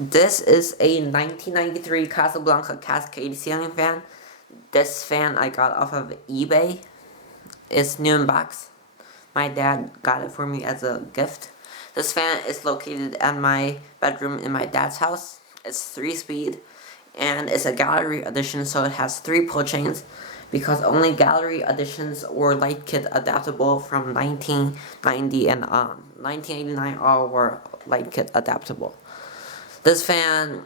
This is a 1993 Casablanca Cascade ceiling fan. This fan I got off of eBay. It's new in box. My dad got it for me as a gift. This fan is located at my bedroom in my dad's house. It's 3-speed and it's a gallery edition, so it has 3 pull chains because only gallery editions were light kit adaptable from 1990 and on. 1989 all were light kit adaptable. This fan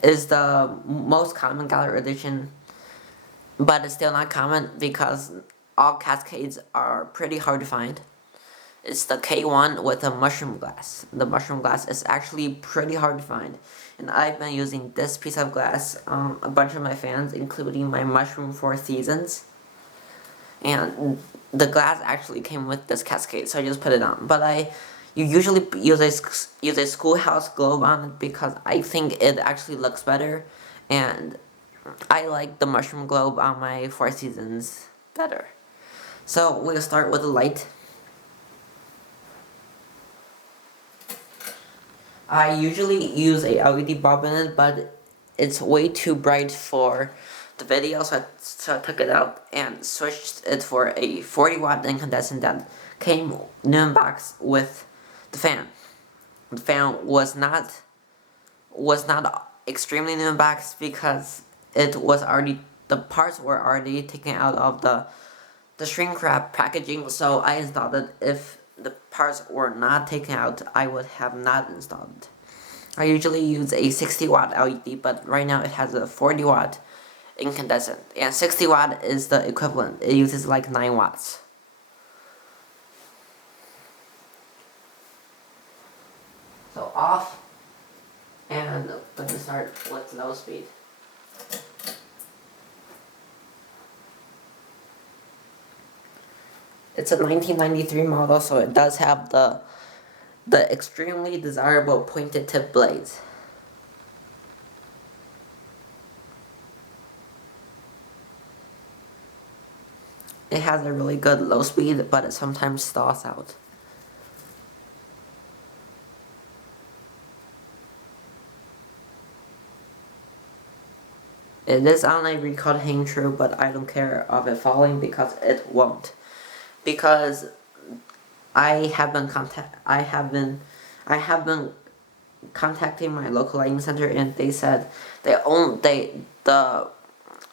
is the most common gallery edition, but it's still not common because all Cascades are pretty hard to find. It's the K1 with a mushroom glass. The mushroom glass is actually pretty hard to find, and I've been using this piece of glass on a bunch of my fans, including my mushroom 4 seasons. And the glass actually came with this Cascade, so I just put it on. But you usually use a schoolhouse globe on it because I think it actually looks better, and I like the mushroom globe on my 4 seasons better. So we'll start with the light. I usually use a LED bulb in it, but it's way too bright for the video, so I took it out and switched it for a 40-watt incandescent that came new in box with the fan. The fan was not extremely new in box because the parts were already taken out of the shrink wrap packaging, so I installed it. If the parts were not taken out, I would have not installed it. I usually use a 60-watt LED, but right now it has a 40-watt incandescent, and 60-watt is the equivalent. It uses like 9 watts. So off, and let me start with low speed. It's a 1993 model, so it does have the extremely desirable pointed tip blades. It has a really good low speed, but it sometimes stalls out. It is on a recalled hang true, but I don't care of it falling because it won't. Because I have been contacting my local lighting center, and they said the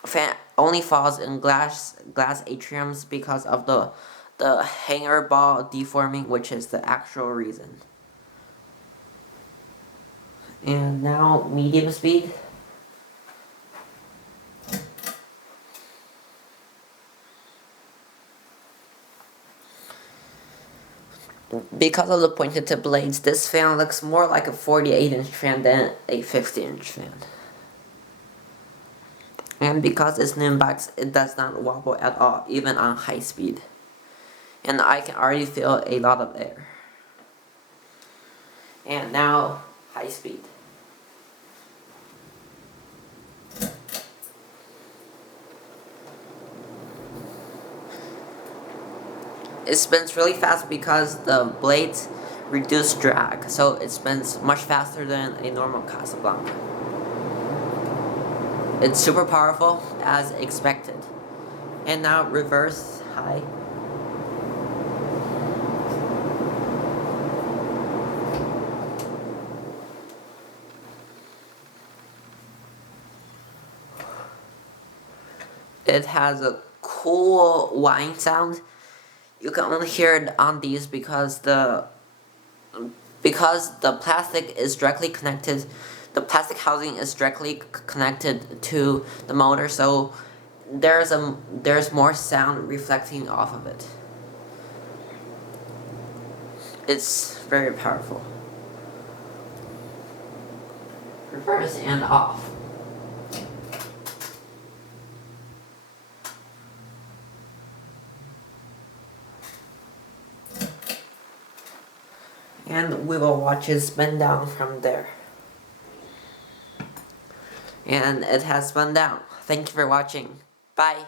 fan only falls in glass atriums because of the hanger ball deforming, which is the actual reason. And now medium speed. Because of the pointed tip blades, this fan looks more like a 48-inch fan than a 50-inch fan. And because it's new in box, it does not wobble at all, even on high speed. And I can already feel a lot of air. And now, high speed. It spins really fast because the blades reduce drag, so it spins much faster than a normal Casablanca. It's super powerful, as expected. And now reverse high. It has a cool whine sound. You can only hear it on these because the plastic is directly connected. The plastic housing is directly connected to the motor, so there's more sound reflecting off of it. It's very powerful. Reverse and off. And we will watch it spin down from there. And it has spun down. Thank you for watching. Bye.